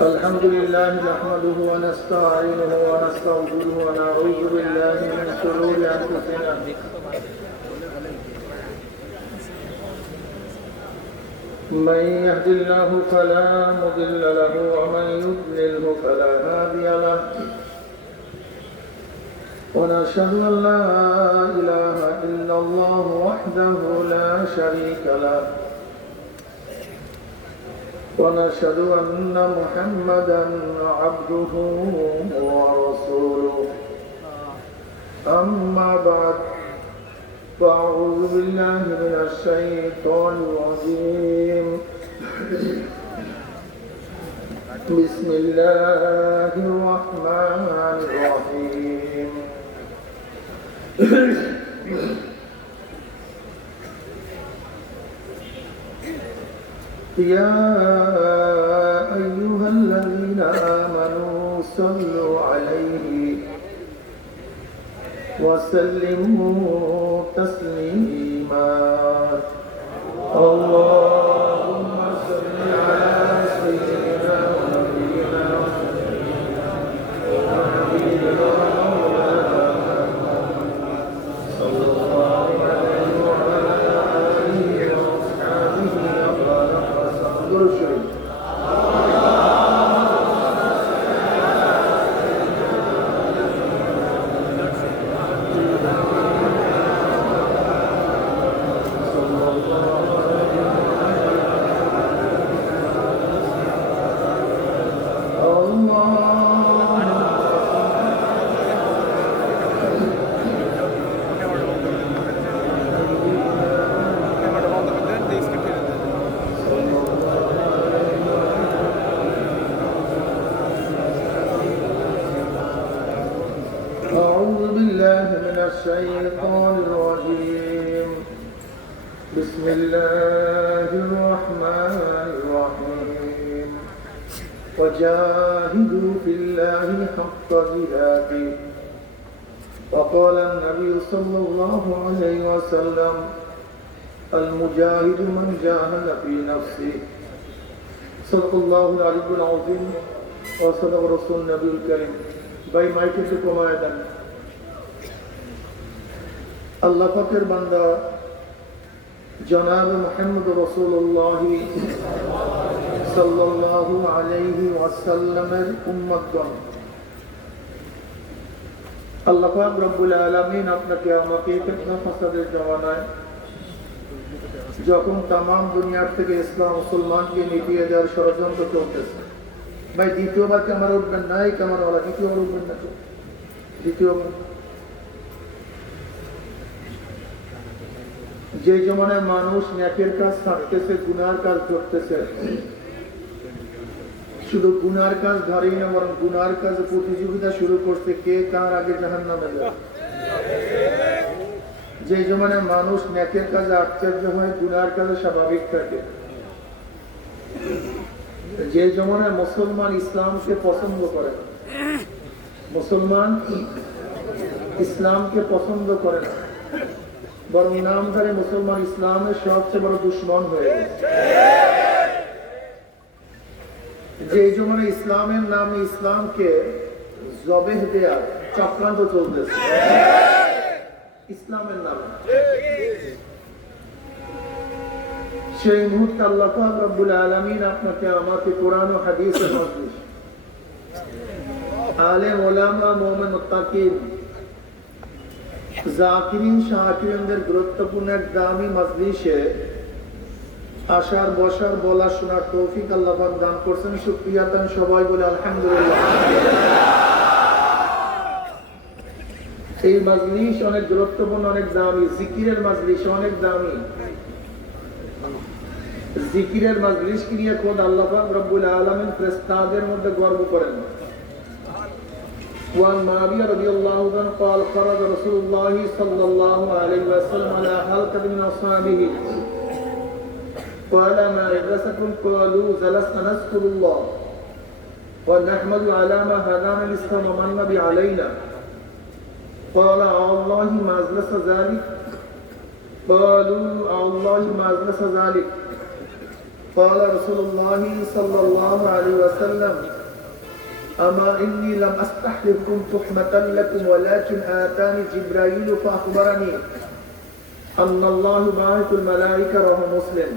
الحمد لله نحمده ونستعينه ونستغفره ونعوذ بالله من شرور أنفسنا من يهد الله فلا مضل له ومن يضلله فلا هادي له ونشهد أن لا إله إلا الله وحده لا شريك له ونشهد أن محمدا عبده ورسوله أما بعد فأعوذ بالله من الشيطان الرجيم بسم الله الرحمن الرحيم يا أيها الذين آمنوا صلوا عليه وسلموا تسليما اللهم صل على سيدنا ونبينا صلى الله عليه وعلى آله وأصحابه وبارك وسلم. أعوذ بالله من الشيطان الرجيم بسم الله الرحمن الرحيم وجاهدوا في الله حق جهاده وقال النبي صلى الله عليه وسلم المجاهد من جاهد في نفسه صدق الله العلي العظيم وصدق رسول النبي الكريم ভাই মাইকে একটু কমায় দেন। আল্লাহ পাকের বান্দা জনাব মুহাম্মদ রাসূলুল্লাহ সাল্লাল্লাহু আলাইহি ওয়াসাল্লামের উম্মতগণ, আল্লাহ পাক রব্বুল আলামিন আপনাকে আমাকে ফিতনা ফাসাদের জমানায় যখন তামাম দুনিয়ার থেকে ইসলাম মুসলমানকে মিটিয়ে দেওয়ার ষড়যন্ত্র চলতেছে, ভাই দ্বিতীয়বার ক্যামেরা উঠবেন না, এই ক্যামেরাওয়ালা দ্বিতীয়বার উঠবেন না, দ্বিতীয়বার যে জমানায় মানুষ ন্যাকের কাজ ছাড়তেছে, গুনার কাজ ধরতেছে, শুধু গুনার কাজ ধরেই না বরং গুনার কাজে প্রতিযোগিতা শুরু করছে কে কার আগে জাহান্নামে যাবে। যে জমানায় মানুষ ন্যাকের কাজে আশ্চর্য হয়, গুনার কাজে স্বাভাবিক থাকে, যে জমানায় মুসলমান ইসলামকে পছন্দ করে না, মুসলমান ইসলামকে পছন্দ করে না, বরং নামধারী মুসলমান ইসলামের সবচেয়ে বড় দুশ্মন হয়ে গেছে। যে জমানায় ইসলামের নামে ইসলামকে জবেহ দেয়া চক্রান্ত চলতেছে ইসলামের নামে, সেই মুহূর্তে আল্লাহ পাক রব্বুল আলামিন আপনাকে আমাকে কোরআন ও হাদিসের মজলিস, আলেম ওলামা মুমিন মুত্তাকিন জাকিরিন শাকিরিনদের গুরুত্বপূর্ণ এক দামি মজলিসে আসার বসার বলা শোনার তৌফিক আল্লাহ পাক দান করছেন। শুকরিয়া তান সবাই বলে আলহামদুলিল্লাহ। এই মজলিস অনেক গুরুত্বপূর্ণ, অনেক দামি, জিকিরের মজলিস অনেক দামি। জিকিরের মজলিস কি নিয়ে খোদ আল্লাহ পাক রব্বুল আলামিন ফেরেশতাদের মধ্যে গর্ব করেন। وعن معاوية رضي الله عنه قال خرج رسول الله صلى الله عليه وسلم على حلقة من أصحابه قال ما أجلسكم قالوا جلسنا نذكر الله ونحمد على ما هدانا الإسلام ومن علينا قال والله ما أجلس ذلك قالوا الله ما أجلس ذلك قال رسول الله صلى الله عليه وسلم أما إني لم أستحلفكم تحمة لكم ولكن آتاني جبرائيل فأخبرني أن الله باعث الملائكة رواه مسلم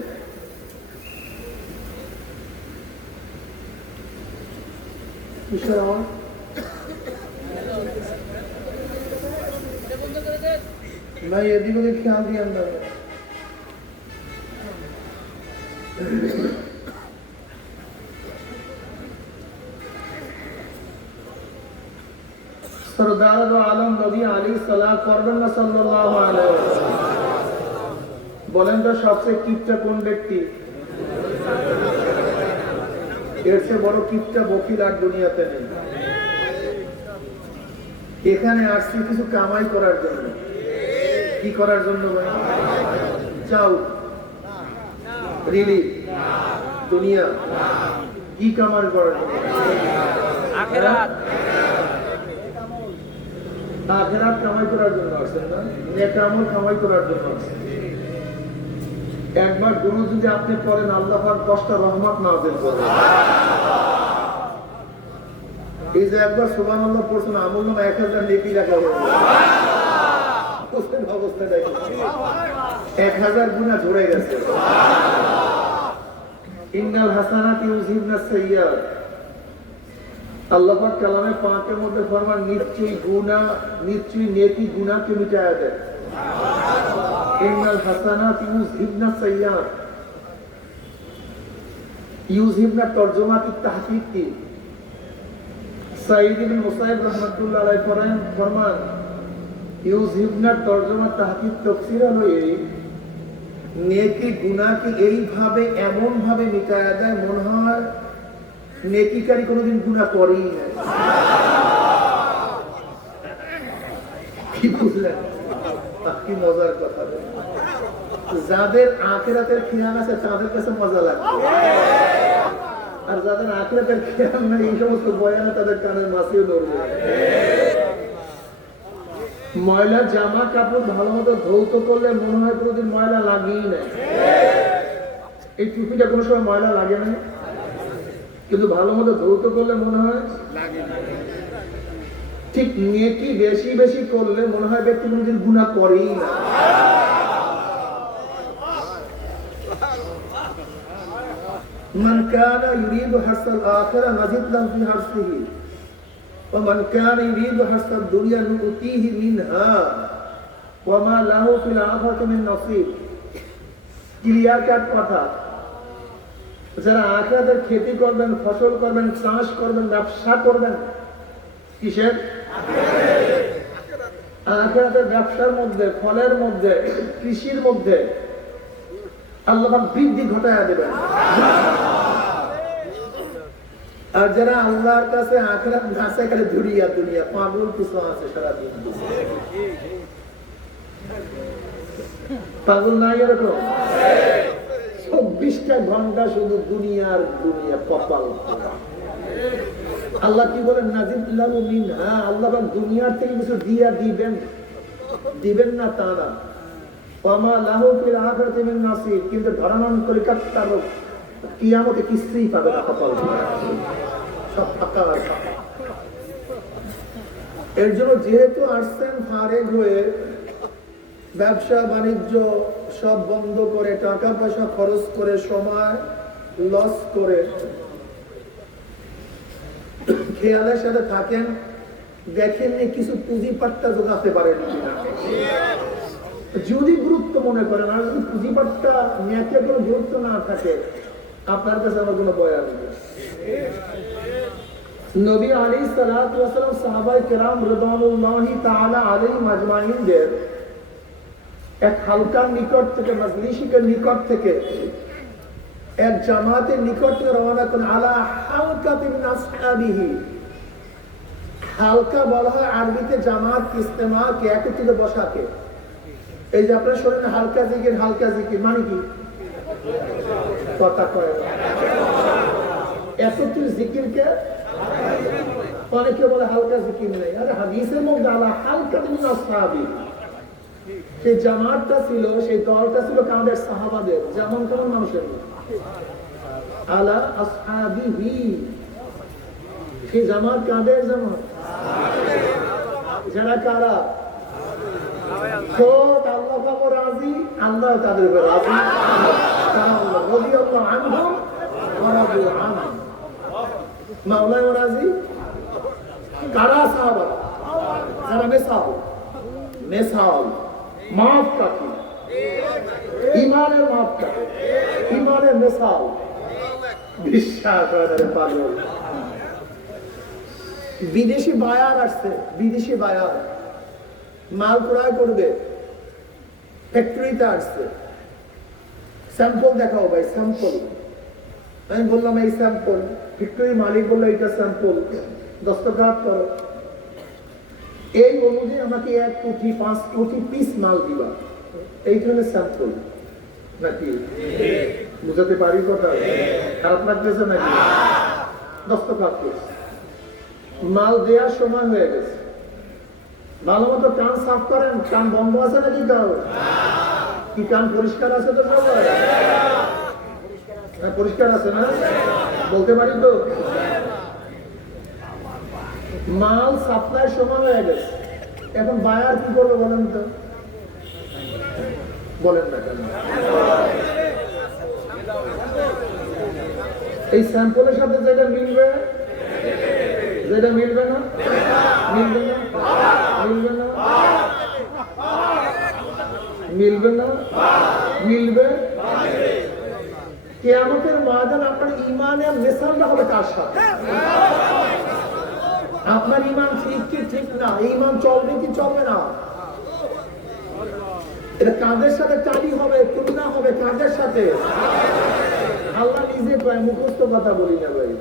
मैं यदि मुझे ख्याल दिया अंदर सरदार दो आलम नबी अलैहि सलाम করবেন না সাল্লাল্লাহু আলাইহি ওয়াসাল্লাম বলেন তো সবচেয়ে কিপটা কোন ব্যক্তি এর চেয়ে বড় কিপটা বকিল আর দুনিয়াতে নেই এখানে আসছি কিছু কামাই করার জন্য কি করার জন্য ভাই চাও রিলি দুনিয়া কি কামাই করার জন্য আখিরাত আখিরাত কামাই করার জন্য আসেন না নেক আমল কামাই করার জন্য আসেন একবার গুরু যদি আপনি পড়েন আল্লাহ পাক 10টা রহমত নাযিল করবেন এই যে একবার সুবহানাল্লাহ পড়ছেন আমল নামে 1000 নেকি লেখা হবে সুবহানাল্লাহ অবস্থা দেখো 1000 গুনাহ ঝরে গেছে ইন্নাল হাসানাতি ইউযহিবনাস সাইয়্যাত আল্লাহ পাক কালামে পাকের মধ্যে ফরমান নিশ্চয়ই গুনাহ নিশ্চয়ই নেকি গুনাহকে মিটায় দেয় ইন্নাল হাসানাতি ইউযহিবনাস সাইয়্যাত ইউযহিবনা তরজমা কি তাহকিক কি সাইয়্যিদ ইবনে মুসাইব রাহমাতুল্লাহ আলাইহি ফরমান ইউযহিবনা তরজমা তাহকিক তাফসীর হলো এই নেকি গুনাহকে এইভাবে এমন ভাবে মিটায় দেয় মনে হয় নেকিকারী কোনোদিন গুনাহ করেই না কি বুঝলেন কি মজার কথা যাদের আখিরাতের খেয়াল আছে তাদের কাছে মজা লাগে আর যাদের আখিরাতের খেয়াল নেই এই সমস্ত বয়ানে তাদের কানের মাছিও ধরবে ময়লা জামা কাপড় ভালো মতো ধৌত করলে মনে হয় কোনোদিন ময়লা লাগেই না এই টুপিটা কোনো সময় ময়লা লাগে না কিন্তু ভালো মতো ধৌত করলে মনে হয় ঠিক নেকি বেশি বেশি করলে মনে হয় ব্যক্তি কোনোদিন গুনাহ করেই না মান কানা ইউরিদু হাসাল আখিরা নাজিদ লাহু ফি হারসিহি ওয়া মান কানা ইউরিদু হাসাল দুনিয়া নুতিহি মিনহা ওয়া মা লাহু ফিল আখিরাতি মিন নসিব ক্লিয়ার কাট কথা যারা আখিরাতের খেতি করবেন ফসল করবেন চাষ করবেন ব্যবসা করবেন কিসের আখিরাতের ব্যবসার মধ্যে ফলের মধ্যে কৃষির মধ্যে আল্লাহ পাক বৃদ্ধি ঘটায়া দেবেন আর যারা আল্লাহর কাছে আখিরাত নাসে করে দুনিয়া দুনিয়া পাগল কিছু আছে সারা দিন পাগল নাই এরকম 24টা ঘন্টা শুধু দুনিয়ার দুনিয়া কপাল আল্লাহ কি বলেন নাজিদ লাহু মিনহা আল্লাহ পাক দুনিয়ার থেকে কিছু দিয়া দিবেন না তা না ওয়া মা লাহু ফিল আখিরাতি মিন নাসিব কিন্তু ধরানন কলিকাত্তার কিয়ামতে কিছুই পাবে না কপাল সব ফাঁকা আর ফাঁকা এর জন্য যেহেতু আসছেন ফারেগ হয়ে ব্যবসা বাণিজ্য সব বন্ধ করে টাকা পয়সা খরচ করে সময় লস করে খেয়ালের সাথে থাকেন দেখেননি কিছু পুঁজিপাট্টা জোগাতে পারেন কিনা যদি গুরুত্ব মনে করেন আর যদি পুঁজিপাট্টা নেকে কোনো গুরুত্ব না থাকে আপনার কাছে আমার কোনো বয়ান নেই নবী আলাইহিস সালাতু ওয়াস সালাম সাহাবায়ে কেরাম রাদিয়াল্লাহু তাআলা আলাইহিম আজমাইনদের এক হালকার নিকট থেকে মাজলিসিকের নিকট থেকে এক জামাতের নিকট থেকে রওনা করেন আলা হালকাতি মিন আসহাবিহি হালকা বলা হয় আরবিতে জামাত ইজতিমা কে একত্রিত বসাকে এই যে আপনারা শুনেন হালকা জিকির মানে কি কথা কয় একত্রিত জিকিরকে অনেকে বলে হালকা জিকির নেই আরে হাদিসের মধ্যে আলা হালকাতি মিন আসহাবিহি সেই জামাতটা ছিল, সেই দলটা ছিল কাদের? সাহাবাদের। যেমন কোন মানুষের আলা আসহাবিহি, সেই জামাত কাদের জামাত? যারা কারা খোদ আল্লাহ পাক রাজি, আল্লাহ তাদের উপর রাজি, তারা আল্লাহ রাদিয়াল্লাহু আনহুম ওয়া রাদু আনহু। মাওলানা রাজি কারা? সাহাবা। যারা মেসাল মাফ কাকি, ইমানের মাফ কাকি, ইমানের মেসাল, বিশ্বাস করে পাগল। বিদেশি বায়ার আসছে, বিদেশি বায়ার মাল ক্রয় করবে, ফ্যাক্টরিতে আসছে, স্যাম্পল দেখাও ভাই, স্যাম্পল। আমি বললাম এই স্যাম্পল, ফ্যাক্টরি মালিক বললো এটা স্যাম্পল, দস্তখত করো। এই অনুযায়ী আমাকে 1 কোটি 5 কোটি পিস মাল দিবা, এইটা হলো স্যাম্পল। নাকি বুঝাতে পারি কথা? খারাপ লাগতেছে নাকি? দস্তখত করছে, মাল দেওয়ার সময় হয়ে গেছে। ভালো মতো কান সাফ করেন, কান বন্ধ আছে নাকি? কি কান পরিষ্কার আছে তো? পরিষ্কার আছে না? বলতে পারি তো? মাল সাপ্লাই সময় হয়ে গেছে, এখন বায়ার কি করবে বলেন তো? বলেন না কেন? এই স্যাম্পলের সাথে যেটা মিলবে, যেটা মিলবে না, মিলবে না, মিলবে না, মিলবে না, মিলবে। কিয়ামতের ময়দানে আপনার ইমানের মিসালটা হবে কার সাথে? আপনার ইমান ঠিক কি ঠিক না, ইমান চলবে কি চলবে না, এটা কাদের সাথে টালি হবে, তুলনা হবে কাদের সাথে? আল্লাহ নিজে কয়, মুখস্থ কথা বলি না ভাই।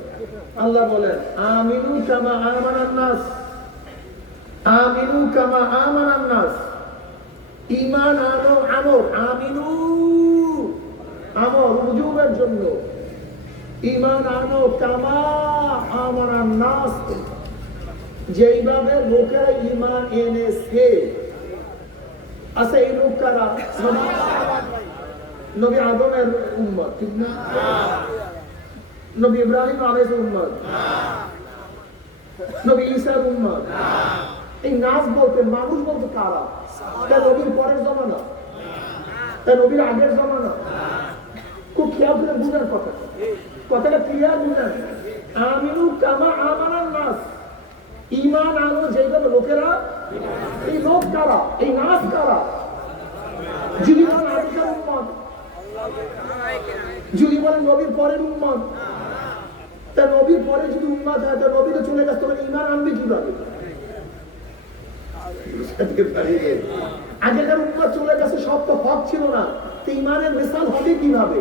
আল্লাহ বলেন আমিনু কামা আমানান নাস, আমিনু কামা আমানান নাস, ঈমান আনো, আমর আমিনু, আমর উজুবের জন্য, ঈমান আনো কামা আমানান নাস, যেইভাবে লোকেরা ঈমান এনেছে। আচ্ছা এই লোক কারা? নবী আদমের উম্মত, ঠিক না? নবী ইব্রাহিম আলাইহিস উম্মত, নবী ঈসার উম্মত। এই নাস বলতে মানুষ বলতে কারা? তা নবীর পরের জমানা, তা নবীর আগের জমানা? খুব খেয়াল করে বুঝার কথা, কথাটা ক্লিয়ার বুঝেন। আমিনু কামা আমানান নাস, ঈমান আনো যেভাবে লোকেরা। এই লোক কারা? এই নাস কারা? যদি বলেন আগেকার উম্মত, যদি বলেন নবীর পরের উম্মত, তা নবীর পরে যদি উম্মত হয়, তা নবী তো চলে গেছে, তখন ঈমান আনবে কিভাবে? আগেকার উম্মত চলে গেছে, সব তো হক ছিল না, তো ঈমানের মিসাল হবে কিভাবে?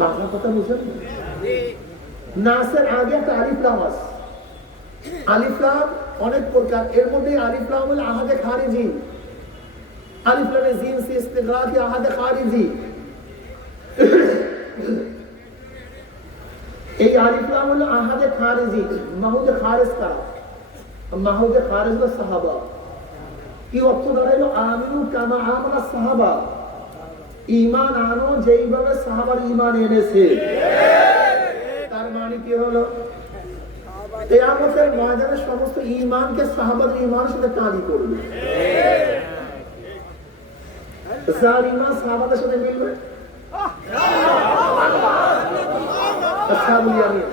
বাংলা কথা বুঝেন? নাসের আগে একটা আলিফ লাম আছে। আলিফ লাম অনেক প্রকার, এর মধ্যে আলিফ লাম হলো আহাদে খারিজি। আলিফ লামে জিন সে ইস্তিগরাক আহাদে খারিজি। এই আলিফ লাম হলো আহাদে খারিজি, মাহুদে খারিজ কারা? মাহুদে খারিজ হলো সাহাবা। কি অর্থ দাঁড়াইলো? আমিনু কামা আমানা সাহাবা, ঈমান আনো যেইভাবে সাহাবার ঈমান এনেছে। তার মানে কি হলো? কিয়ামতের ময়দানে সমস্ত ঈমানকে সাহাবাদের ঈমানের সাথে টালি করবে। যার ঈমান সাহাবাদের সাথে মিলবে, আসহাবুল ইয়ামিন,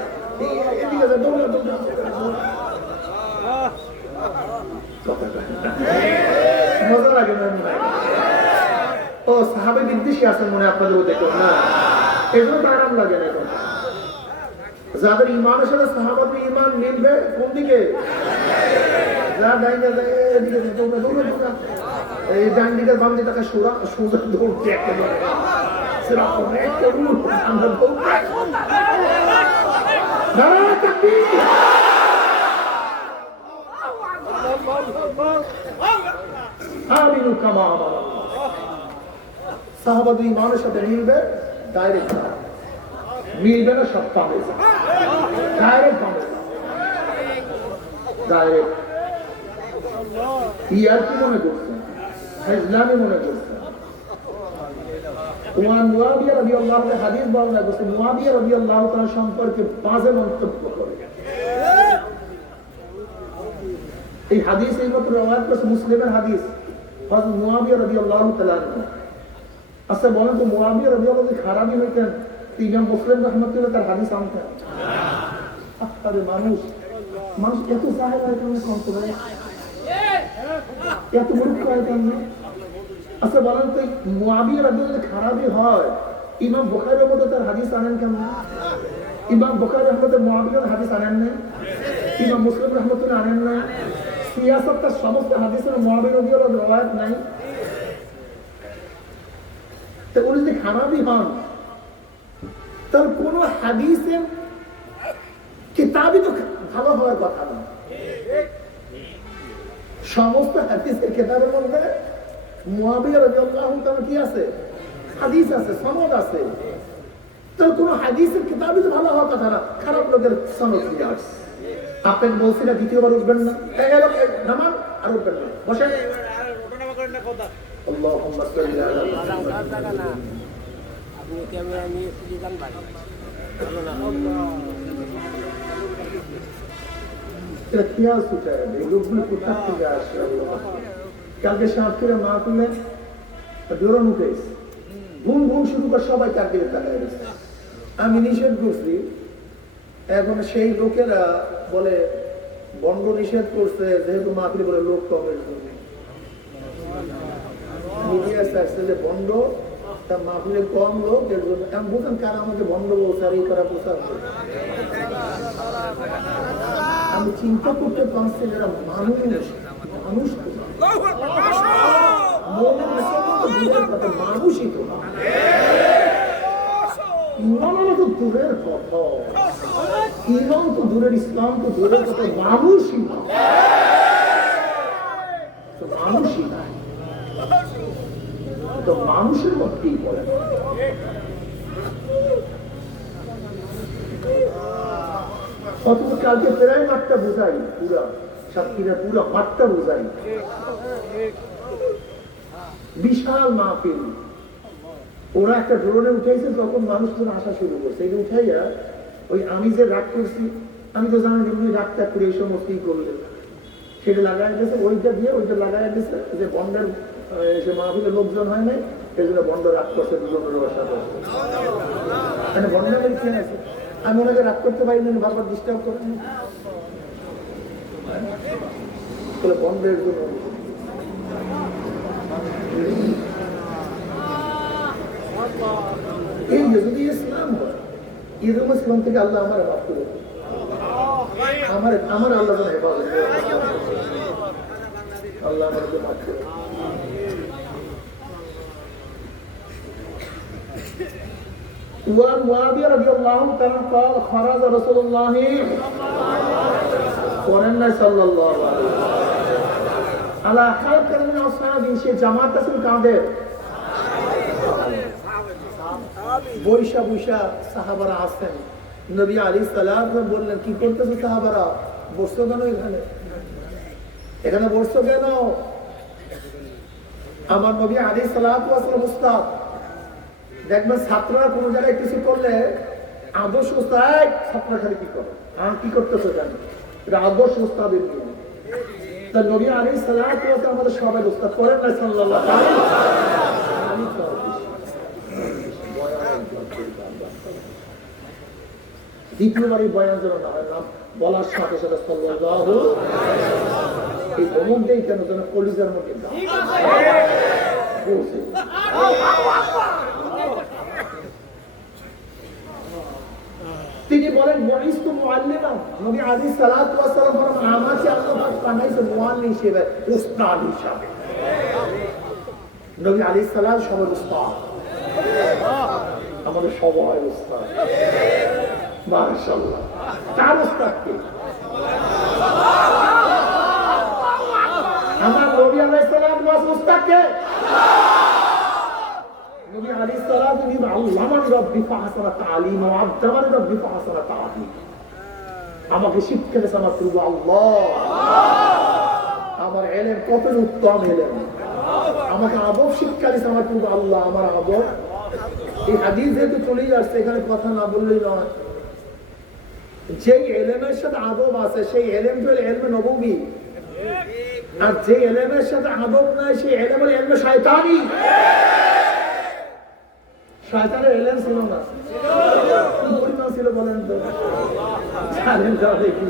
এদিকে যা, দৌড়া দৌড়া। মজা লাগে না? ও সাহাবে বিদ্বেষী আছেন মনে আপনাদের দেখুন না, এগুলো তো আরাম লাগে না। এখন যাদের ঈমানের সাথে সাহাবাদের ঈমান মিলবে কোন দিকে? যা ডাইনে যায়, এদিকে দৌড়া দৌড়া দৌড়া, এই ডান দিকে বাম দিকে তাকে সোজা সোজা দৌড়ছে একেবারে। সেরা করে একটা রুল আমরা দৌড়া। নারায়ে তাকবীর। আমিনু কামা আমানা। সাহাবাদের ঈমানের সাথে মিলবে, ডাইরেক্ট মিলবে না, সব পাবে, ডাইরেক্ট পাবে, ডাইরেক্ট। ইয়ার কি মনে করছেন? ইসলামী মনে করছে। মুয়াবিয়া রাদিয়াল্লাহু আনহু হাদিস বর্ণনা করছে, মুয়াবিয়া রাদিয়াল্লাহু তাআলা সম্পর্কে বাজে মন্তব্য করে। এই হাদিস এই মাত্র রওয়ায়াত করেছে মুসলিমের হাদিস, হযরত মুয়াবিয়া রাদিয়াল্লাহু তাআলা আনহু। আচ্ছা বলেন তো মুয়াবিয়া রাদিয়াল্লাহু যদি খারাপই হইতেন ইমাম মুসলিম রাহমাতুল্লাহ তার হাদিস আনতেন? আরে মানুষ এত জাহেল হয় কেন, কত ভাই এত মূর্খ হয় কেন? আচ্ছা বলেন তো মুয়াবিয়া রাদিয়াল্লাহু যদি খারাপই হয় ইমাম বুখারীর মধ্যে তার হাদিস আনেন কেন? ইমাম বুখারী রাহমাতুল্লাহ মুয়াবিয়ার হাদিস আনেন না, ইমাম মুসলিম রাহমাতুল্লাহ আনেন না, সিয়াসত তার সমস্ত হাদিসের মুয়াবিয়া রাদিয়াল্লাহু রওয়ায়াত নাই। তো উনি যদি খারাপই হন তার কোন হাদিসের কিতাবই তো ভালো হওয়ার কথা না। সমস্ত হাদিসের কিতাবের মধ্যে মুয়াবিয়া রাদিয়াল্লাহু তাআলা কি আছে? হাদিস আছে, সনদ আছে। তার কোন হাদিসের কিতাবই তো ভালো হওয়ার কথা না, খারাপ লোকের সনদ নিয়ে আসছে। আপনাকে বলছি না দ্বিতীয়বার উঠবেন না, নামান আর উঠবেন না, বসেন। আল্লাহুম্মা সাল্লি আলা মুহাম্মাদ। আপনি ক্যামেরা নিয়ে একটু গান বাজান ভালো না। এটা কি আছে? এই লোকগুলো কোথা থেকে আসে? কালকে সাতক্ষীরা মা করলে দৌড়ানো উঠেছে, ঘুম ঘুম শুরু করে সবাই তার দিকে তাকায় গেছে। আমি নিষেধ করছি, এখন সেই লোকেরা বলে বন্ধ নিষেধ করছে যেহেতু মাহফিল বলে লোক কমের জন্য মিডিয়া চাইছে যে বন্ধ, তা মাহফিলে কম লোক এর জন্য। আমি বুঝলাম কারা আমাকে বন্ধ বলছে আর এই করা পোশাক। আমি চিন্তা করতে পারছি যারা মানুষ মানুষই তো না, ইমান তো দূরের কথা, ইমান তো দূরের, ইসলাম তো দূরের কথা, মানুষই না, মানুষই না। তো মানুষের মধ্যেই বলে অথচ কালকে প্রায় মাঠটা বোঝাই, পুরা সাতক্ষীরা পুরা মাঠটা বোঝাই, বিশাল মাহফিল। ওরা একটা ড্রোনে উঠেছে, তখন মানুষজন আসা শুরু করছে। এটা উঠাইয়া ওই আমি যে রাগ করছি, আমি তো জানি এমনি রাগটা করে এই সমস্ত করলে সেটা লাগাই গেছে, ওইটা দিয়ে ওইটা লাগাই গেছে যে বন্ডের সে মাহফিলের লোকজন হয় নাই, এই জন্য বন্ড রাগ করছে দুজনের সাথে। মানে বন্ডের খেয়ে আছে, আমি ওনাকে রাগ করতে পারি না, বারবার ডিস্টার্ব করেন বন্ডের জন্য। এই যদি ইসলাম হয়, এরকম ইসলাম থেকে আল্লাহ আমার মাফ করে, আমার আল্লাহ যেন হেফাজত, আল্লাহ আমাকে মাফ করে। وعن معاوية رضي الله تعالى قال خرج رسول الله صلى الله عليه وسلم على خلق من أصحابه সে জামাত ছিল কাদের? বৈশা বৈশা সাহাবারা আসেন। নবী আলাইহিস সালাম বললেন কি করতেছে সাহাবারা? বসছো কেন এখানে বসছো কেন? আমার নবী আলাইহিস সালাম উস্তাদ। দেখবেন ছাত্ররা কোনো জায়গায় কিছু করলে আদর্শ উস্তাদ, ছাত্ররা খালি কি করে, কি করতেছো জানো, এটা আদর্শ উস্তাদের নিয়ম। তা নবী আলাইহিস সালাম আমাদের সবাই উস্তাদ করেন না সাল্লাল্লাহু আলাইহি ওয়াসাল্লাম। দ্বিতীয়বার এই বয়ান যেন না হয়, না বলার সাথে সাথে সাল্লাল্লাহু এই অমুক দেই কেন যেন কলিজার মধ্যে তিনি বলেন বয়স্তু মুআল্লিমান, নবী আলাইহিস সালাতু ওয়াস সালাম বলেন আমাকে আল্লাহ পাক বানাইছে মুআল্লিম হিসেবে, উস্তাদ হিসেবে। নবী আলাইহিস সালাম সবার উস্তাদ, আমাদের সবাই উস্তাদ। মাশাআল্লাহ। কার উস্তাদ কে? আমার নবী আলাইহিস সালাম উস্তাদ কে? নবী আলাইহিস সালাম তিনি আল্লামান রব্বি ফাহসানা তালিম ওয়া আদামান রব্বি ফাহসানা তা'লিম। আমাকে শিক্ষা দিয়েছে আমার প্রভু আল্লাহ। আমার ইলম কত উত্তম ইলম, আমাকে আদব শিক্ষা দিচ্ছে আমার প্রভু আল্লাহ, আমার আদব। এই হাদিস যেহেতু চলেই আসছে, এখানে কথা না বললেই নয়। যে এলেমের সাথে আদব আছে সেই এলেম তো এলমে নববী, আর যে এলেমের সাথে আদব নাই সেই এলেম হলো এলমে শয়তানি। শয়তানের এলেম ছিল না, কি পরিমাণ ছিল বলেন তো? জানেন কি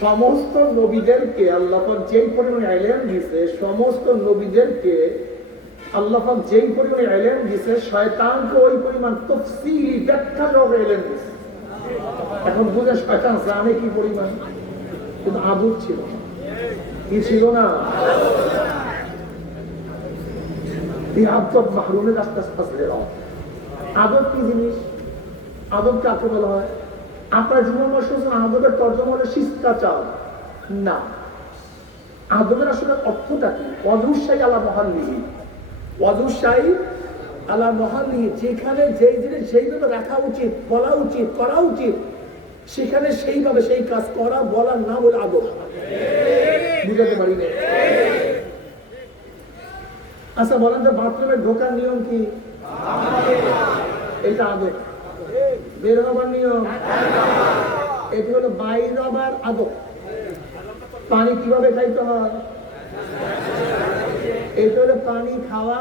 সমস্ত নবীদেরকে আল্লাহ পাক যেই পরিমাণ ইলম দিয়েছে, সমস্ত নবীদেরকে আল্লাহ পাক যেই পরিমাণ ইলম দিয়েছে, শয়তানকে ওই পরিমাণ তাফসীলি ব্যাখ্যা সহ ইলম দিয়েছে। এখন বুঝে শয়তান জানে কি পরিমাণ, কিন্তু আদব ছিল না। কি ছিল না? এই আদব মাহরুমের আস্তে আস্তে আসলে আদব কি জিনিস? আদব কাকে বলা হয়? আপনার জীবন শুনছেন আদবের তর্জমা হলো শিষ্টাচার না। আদবের আসলে অর্থটা কি? ওয়াজুশাই আলা মহাল্লিহি, ওয়াজুশাই আলা মহাল্লিহি, যেখানে যেই জিনিস সেইভাবে রাখা উচিত, বলা উচিত, করা উচিত, সেখানে সেইভাবে সেই কাজ করা বলার নাম হলো আদব। বুঝাতে পারি না? আচ্ছা বলেন তো বাথরুমে ঢোকার নিয়ম কি? এটা আদব। বের হবার নিয়ম এটি হলো বাইর হবার আদব। পানি কিভাবে খাইতে হয় এটা হলো পানি খাওয়া।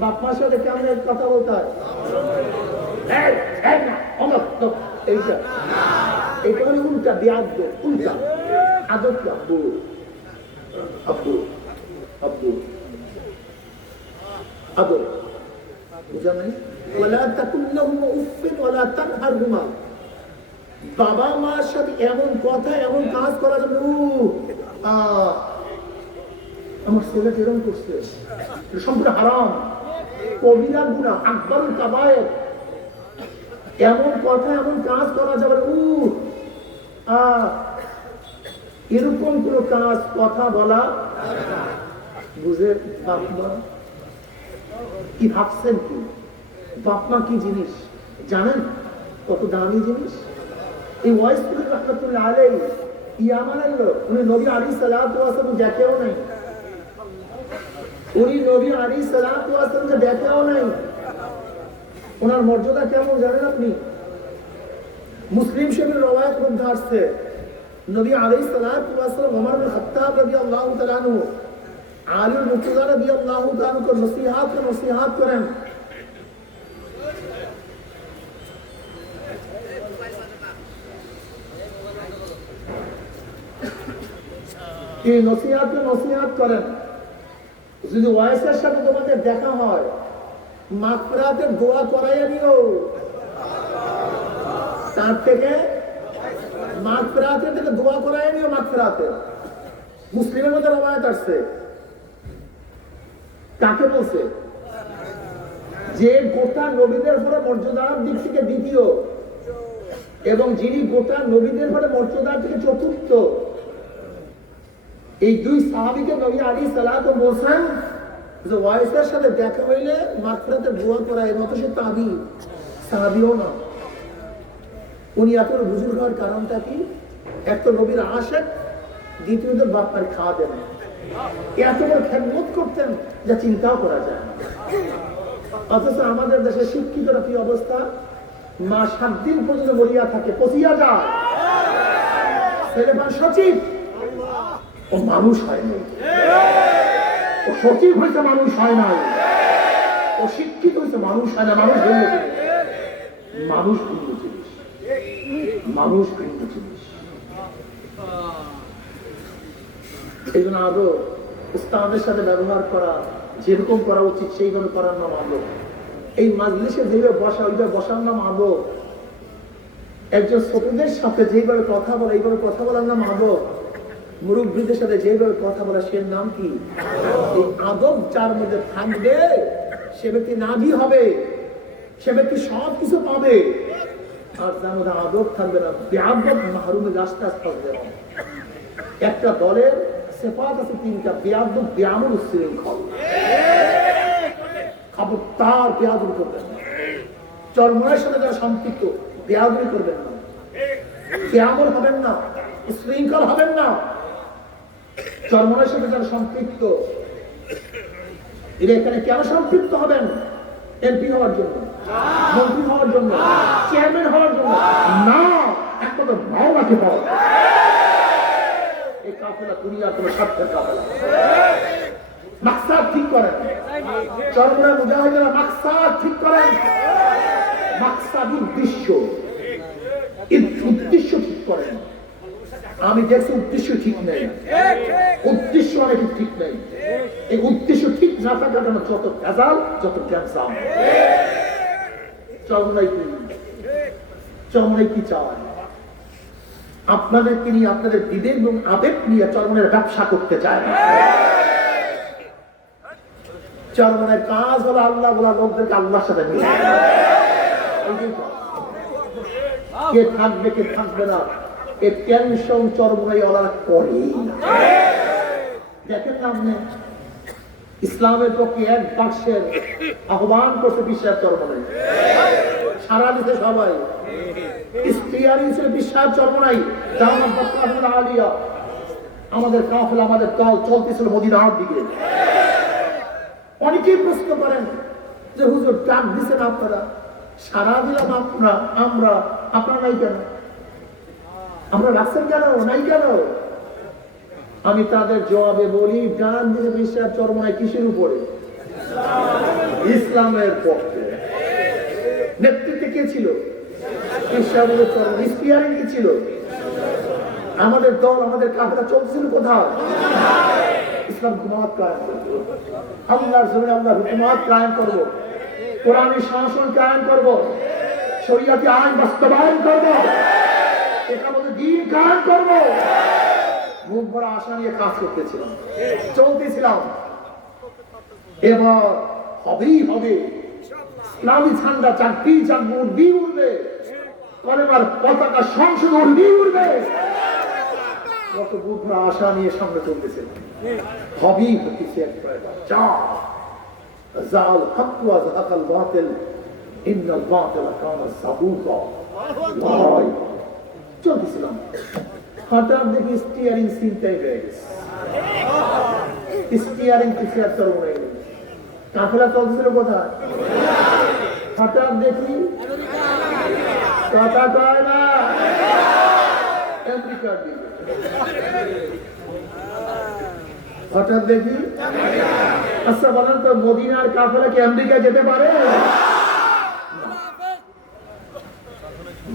বাপমার সাথে কেমন কথা বলতে হয়? এইটা এটা হলো উল্টা বেয়াদব, উল্টা আদব। আব্বু আব্বু আব্বু আদব বুঝা নাই? বাবা মার সাথে এমন কথা এমন কাজ করা যাবে, আমার ছেলে এরকম করছে, সম্পূর্ণ হারাম, কবিরা গুনাহ, আকবারুল কাবায়ের। এমন কথা এমন কাজ করা যাবে, এরকম কোন কাজ কথা বলা বুঝে। বাপমা কি ভাবছেন? কি বাপমা কি জিনিস জানেন? কত দামি জিনিস। এই ওয়াইস রাহমাতুল্লাহ আলাইহি ইয়ামানের লোক, উনি নবী আলাইহিস সালাতু ওয়াস সালাম দেখেও নাই। উনি নবী আলাইহিস সালাতু ওয়াস সালামকে দেখেও নাই। ওনার মর্যাদা কেমন জানেন আপনি? মুসলিম শরীফের রওয়ায়াত মধ্যে আসছে নবী আলাইহিস সালাতু ওয়াস সালাম ওমর ইবনে খাত্তাব রাদিয়াল্লাহু তাআলা আনহু আলী মুর্তজা রাদিয়াল্লাহু তাআলা को নসিহত করেন। এই নসিহত করেন, যদি ওয়াইসের সাথে তোমাদের দেখা হয় মাগফিরাতের দোয়া করাইয়া নিও। তার থেকে মাগফিরাতের থেকে দোয়া করাইয়া নিও। মাগফিরাতের মুসলিমের মধ্যে রওয়ায়াত আসছে। কাকে বলছে? যে গোটা নবীদের পরে মর্যাদার দিক থেকে দ্বিতীয় এবং যিনি গোটা নবীদের পরে মর্যাদার থেকে চতুর্থ, এই দুই সাহাবীকে নবী আলাইহিস সালাতু বলছেন যে ওয়াইসের সাথে দেখা হইলে মাগফিরাতের দোয়া করায়। মত সে তাবি, সাহাবীও না। উনি এত বুজুর্গ হওয়ার কারণটা কি? এক তো নবীর আশিক, দ্বিতীয়ত বাপমার খাওয়া দেন, এত বড় খেদমত করতেন যা চিন্তাও করা যায় না। অথচ আমাদের দেশে শিক্ষিতরা কি অবস্থা? মা 7 দিন পর্যন্ত মরিয়া থাকে, পচিয়া যায়। ছেলেমান সচিব, ও মানুষ হয় নাই। ও সচিব হয়েছে, মানুষ হয় নাই। ও শিক্ষিত হয়েছে, মানুষ হয় না। মানুষ ভিন্ন জিনিস, মানুষ ভিন্ন জিনিস, মানুষ ভিন্ন জিনিস। এই জন্য আদব, উস্তাদের সাথে ব্যবহার করা যেরকম করা উচিত সেইভাবে করার নাম আদব। এই মাজলিসে যেভাবে বসা ওইভাবে বসার নাম আদব। একজন ছোটদের সাথে যেভাবে কথা বলা এইভাবে কথা বলার নাম আদব। মুরব্বীদের সাথে যেভাবে কথা বলা সে নাম কি? এই আদব যার মধ্যে থাকবে সে ব্যক্তি নাভি হবে, সে ব্যক্তি সব কিছু পাবে। আর যার মধ্যে আদব থাকবে না, বেআদব মাহরুমের রাস্তা থাকবে। একটা দলের সিফাত আছে 3টা: বেআদব, বেআমল, উশৃঙ্খল। খবরদার বেআদবি করবেন না। চরমনের সাথে যারা সম্পৃক্ত বেআদবি করবেন না, বেআমল হবেন না, উশৃঙ্খল হবেন না। চরমনের সাথে যারা সম্পৃক্ত এরা এখানে কেন সম্পৃক্ত হবেন? এমপি হওয়ার জন্য, মন্ত্রী হওয়ার জন্য, চেয়ারম্যান হওয়ার জন্য না, একমাত্র মাওলাকে হওয়ার। এই কাফেলা দুনিয়ার কোনো স্বার্থের কাফেলা। মাকসাদ ঠিক করেন, চরমনায় মুজাহিদেরা মাকসাদ ঠিক করেন, মাকসাদ উদ্দেশ্য ঠিক করেন। আমি দেখছি উদ্দেশ্য ঠিক নেই, উদ্দেশ্য অনেক ঠিক নেই। এই উদ্দেশ্য ঠিক না থাকার জন্য যত ভেজাল, যত ক্যান্সার। চরমনাই কি চায়? আপনাদেরকে নিয়ে, আপনাদের বিবেক এবং আবেগ নিয়ে চরমনের ব্যবসা করতে চায়। চরমনের কাজ হলো আল্লাহ বলা লোকদেরকে আল্লাহর সাথে মিলে। কে থাকবে কে থাকবে না এই টেনশন চরমনাই ওরা করে। দেখেন না আপনি, ইসলামের পক্ষে এক বাক্সের আহ্বান করছে বিশ্বাস চরমনাই, সারা দিতে সবাই বিশ্বাস চরমনাই। আলিয়া আমাদের কাফেলা, আমাদের দল চলতেছিল মদিনার দিকে। অনেকেই প্রশ্ন করেন যে হুজুর ডাক দিচ্ছেন আপনারা, সারা দিলাম আপনারা নাই কেন? আমরা রাখছেন কেন, নাই কেন? আমি তাদের জবাবে বলি, গান দিতে বিশ্বাস চরমনাই কিসের উপরে? ইসলামের পক্ষে। নেতৃত্বে কে ছিল? স্পিয়ারিং কি ছিল? আমাদের দল, আমাদের কাফেলা চলছিল কোথায়? ইসলাম হুকুমাত কায়েম করবো, আল্লাহর জমিনে আল্লাহর হুকুমাত কায়েম করবো, কোরআনের শাসন কায়েম করবো, শরীয়তি আইন বাস্তবায়ন করবো, একামতে দ্বীন কায়েম করবো। মুখ ভরা আশা নিয়ে কাজ করতেছিলাম, চলতেছিলাম। এবার হবেই হবে, ইসলামী ঝান্ডা চাকরি চাকরি উঠবেই উঠবে, কলেমার পতাকা সংসদ উঠবেই উঠবে। কত বুক ভরা আশা নিয়ে সামনে চলতেছে, হবেই হতেছে। একবার জাল হক ওয়া যাহাকাল বাতিল ইন্নাল বাতিলা কানা যাহুকা। চলতেছিলাম, হঠাৎ দেখি স্টিয়ারিং চিন্তাই হয়ে গেছে। স্টিয়ারিং কিছু একটা উড়ে গেল, কাফেলা চলছিল কোথায়? হঠাৎ দেখি কথা কয় না, আমেরিকার দিকে। হঠাৎ দেখি, আচ্ছা বলেন তো, মদিনার কাফেলা কি আমেরিকা যেতে পারে?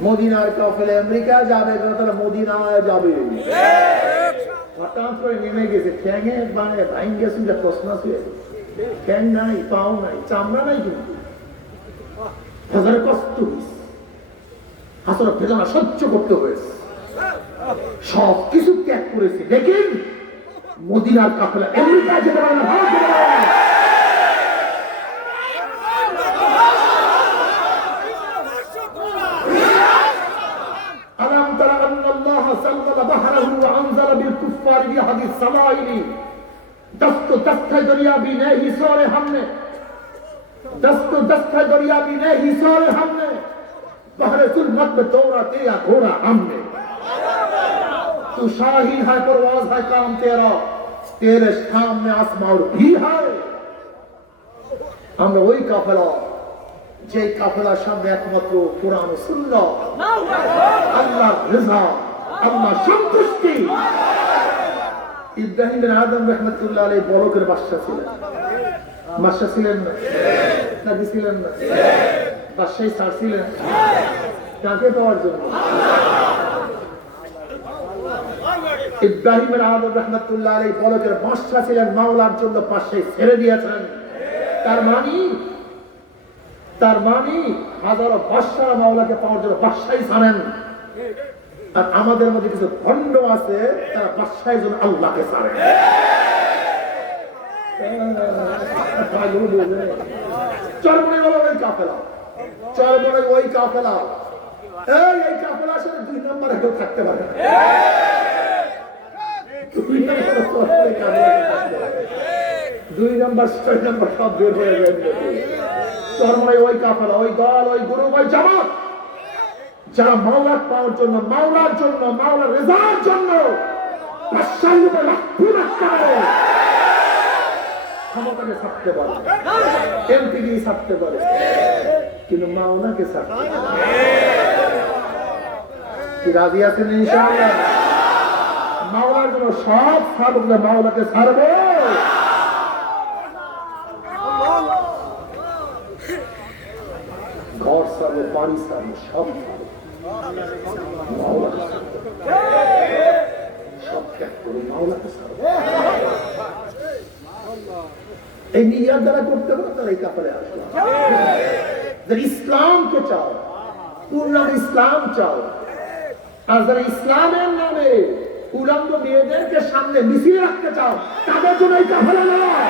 মদিনার কাফেলা আমেরিকা যাবে, তারা মদিনায় যাবে। হঠাৎ করে নেমে গেছে, ঠ্যাঙে মানে ভাইন গেছে, প্রশ্ন আছে, ঠ্যাং নাই, পাও নাই, চামড়া নাই, কিন্তু হাজারে কষ্ট হয়েছে, আসলে বেদনা সহ্য করতে হয়েছে, সব কিছু ত্যাগ করেছে। দেখেন মদিনার কাফেলা আমেরিকা যেতে পারে না, ভারত যেতে পারে না। ألم تر أن الله سلل بحره وأنزل بالكفار بهذه السمائل دست دست ہے دریا بھی نہیں حصار ہم نے دست دست ہے دریا بھی نہیں حصار ہم نے بحر ظلمت میں دوڑا تیرا گھوڑا ہم نے تو شاہی ہے پرواز ہے کام تیرا तेरे सामने आसमान भी है। আমরা ওই কাফেলা, যে কাফেলার সামনে একমাত্র কোরআন ও সুন্নাহ, আল্লাহর রিজা, আল্লাহর সন্তুষ্টি। ইব্রাহিম বিন আদম রাহমাতুল্লাহ আলাইহি বলকের বাদশা ছিলেন। বাদশা ছিলেন না? নাকি ছিলেন না? বাদশাহী ছাড়ছিলেন কাকে পাওয়ার জন্য? ইব্রাহিম বিন আদম রাহমাতুল্লাহ আলাইহি বলকের বাদশা ছিলেন, মাওলার জন্য বাদশাহী ছেড়ে দিয়েছেন। তার মানে হাজারো বাদশাহ মাওলাকে পাওয়ার জন্য বাদশাহী ছাড়েন। আর আমাদের মধ্যে কিছু ভণ্ড আছে, তারা বাদশাহীর জন্য আল্লাহকে ছাড়ে। চরমনে হলো ওই কাফেলা, চরমনে ওই কাফেলা। এই কাফেলার সাথে 2 নম্বর কেউ থাকতে পারে না। 2 নম্বর 6 নম্বর সব বের হয়ে যাবে। চরমনে ওই কাফেলা, ওই দল, ওই গ্রুপ, ওই জামাত, যারা মাওলার পাওয়ার জন্য, মাওলার জন্য, মাওলার রেজার জন্য বাদশাহীর উপর লাথি মারতে পারে। ক্ষমতাকে ছাড়তে পারে, এমপিকে ছাড়তে পারে, কিন্তু মাওলাকে ছাড়তে পারে। কি রাজি আছেন ইনশাআল্লাহ? মাওলার জন্য সব ছাড়ব, মাওলাকে ছাড়বো। ঘর ছাড়বো, বাড়ি ছাড়বো, সব ছাড়বো, মাওলাকে ছাড়বো। সব ত্যাগ করে মাওলাকে ছাড়বো। এই নিয়াত যারা করতে পারে তারা এই কাপড়ে আসবে। যারা ইসলামকে চাও, পূর্ণ ইসলাম চাও, আর যারা ইসলামের নামে উলঙ্গ মেয়েদেরকে সামনে মিছিল রাখতে চাও, তাদের জন্য এই কাফেলা নয়।